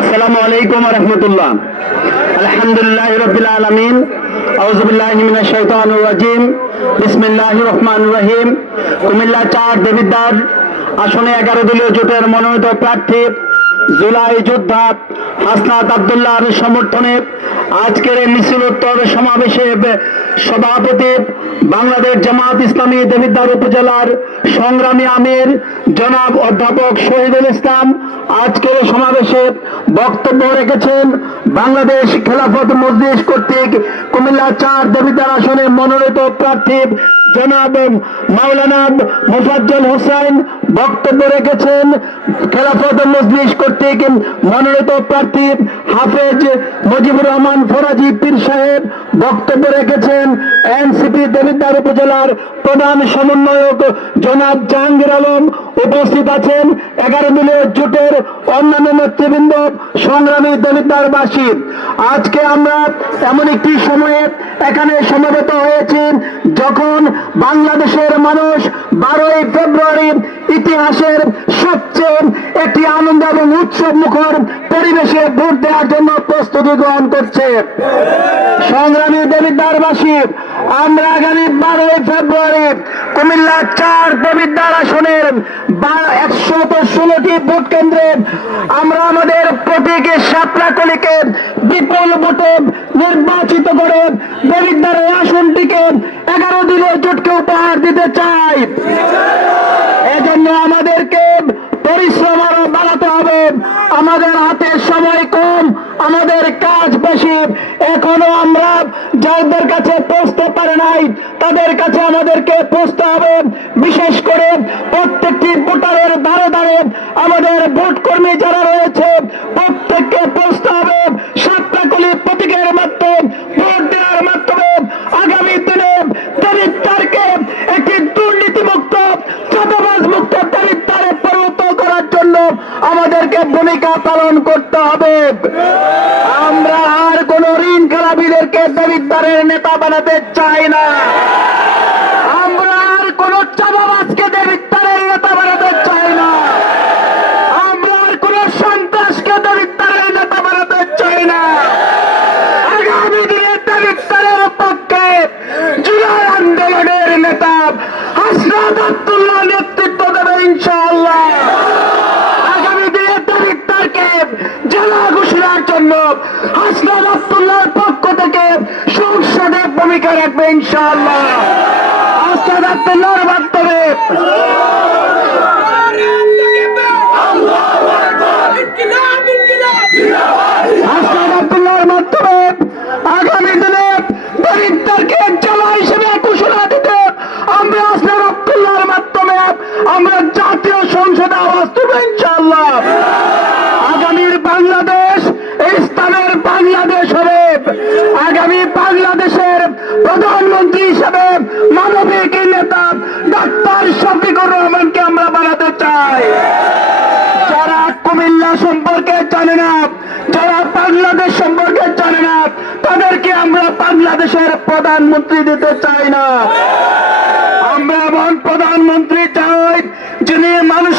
আসসালামু আলাইকুম রহমতুল্লাহ। আলহামদুলিল্লাহ রবিল আলমিন। আউজুবিল্লাহ মিনাশ শাইতানির রাজিম। বিসমিল্লাহির রহমানির রহিম। কুমিল্লা চার দেবিদ্বার আসনে এগারো দলীয় জোটের মনোনীত প্রার্থী জুলাই যোদ্ধা হাসনাত আবদুল্লাহর সমর্থনে আজকের এই মিছিল উত্তর সমাবেশে সভাপতি বাংলাদেশ জামাত ইসলামী দেবিদ্বার উপজেলার সংগ্রামী আমির জনাব অধ্যাপক শহীদুল ইসলাম আজকের সমাবেশে বক্তব্য রেখেছেন বাংলাদেশ খেলাফত মজলিস কর্তৃক কুমিল্লা চার দেবিদ্বার আসনে মনোনীত প্রার্থী জনাব মাওলানা মুফাজ্জল হোসেন বক্তব্য রেখেছেন খেলাফত মজলিস কর্তৃক মনোনীত প্রার্থী হাফেজ মুজিবুর রহমান ফরাজি পীর সাহেব। বক্তব্য রেখেছেন এনসিপি দেবিদ্বার উপজেলার প্রধান সমন্বয়ক জনাব জাহাঙ্গীর আলম। উপস্থিত আছেন এগারো দিনের জোটের অন্যান্য নেতৃবৃন্দ সংগ্রামী দলিতদারবাসী আজকে আমরা এমন একটি সময়ে এখানে সমবেত হয়েছি যখন বাংলাদেশের মানুষ বারোই ফেব্রুয়ারি ইতিহাসের সবচেয়ে একটি আনন্দ এবং উৎসব মুখর পরিবেশে ভোট দেওয়ার জন্য প্রস্তুতি গ্রহণ করছে। সংগ্রামী দেবিদ্বারবাসী আমরা আগামী বারোই ফেব্রুয়ারি কুমিল্লা চার দেবিদ্বার আসনের একশত ষোলোটি ভোট কেন্দ্রে আমরা আমাদের প্রতীকে সাপড়াকলিকে বিপুল ভোটে নির্বাচিত করে দেবিদ্বারের আসনটিকে এগারো দিনের জোটকে উপহার দিতে চাই এজন্য আমাদেরকে পরিশ্রম আরও বাড়াতে হবে আমাদের হাতে সময় কম, আমাদের কাজ বেশি। এখনও আমরা যাদের কাছে পৌঁছতে পারে নাই, তাদের কাছে আমাদেরকে পৌঁছতে হবে। বিশেষ করে প্রত্যেকটি ভোটারের ধারে ধারে আমাদের ভোট কর্মী যারা রয়েছে, প্রত্যেককে পৌঁছতে হবে সাতটাকুলি প্রতীকের মাধ্যমে ভোট দেওয়ার মাধ্যমে আগামী দিনে দরিদ্রকে একটি দুর্নীতিমুক্ত চাঁদাবাজ মুক্ত দরিদ্রে পরিণত করার জন্য আমাদেরকে ভূমিকা পালন করতে হবে। আমরা আর কোন ঋণ খেলাপিদেরকে দরিদ্রের নেতা বানাতে চাই না। আমরা আর কোন আন্দোলনের নেতা নেতৃত্ব দেবে ইনশাআল্লাহ আগামী দিনে দরিদ্রকে জেলা ঘোষণার হাসনাদ আব্দুল্লাহর পক্ষ থেকে সংসদে ভূমিকা রাখবে ইনশাআল্লাহ। হাসনাদ আব্দুল্লাহর মাধ্যমে। হিসাবে মানবিক নেতা ডাক্তার শফিকুর রহমানকে আমরা বানাতে চাই। যারা কুমিল্লা সম্পর্কে জানে না, যারা বাংলাদেশ সম্পর্কে জানে না, তাদেরকে আমরা বাংলাদেশের প্রধানমন্ত্রী দিতে চাই না। আমরা এমন প্রধানমন্ত্রী চাই যিনি মানুষ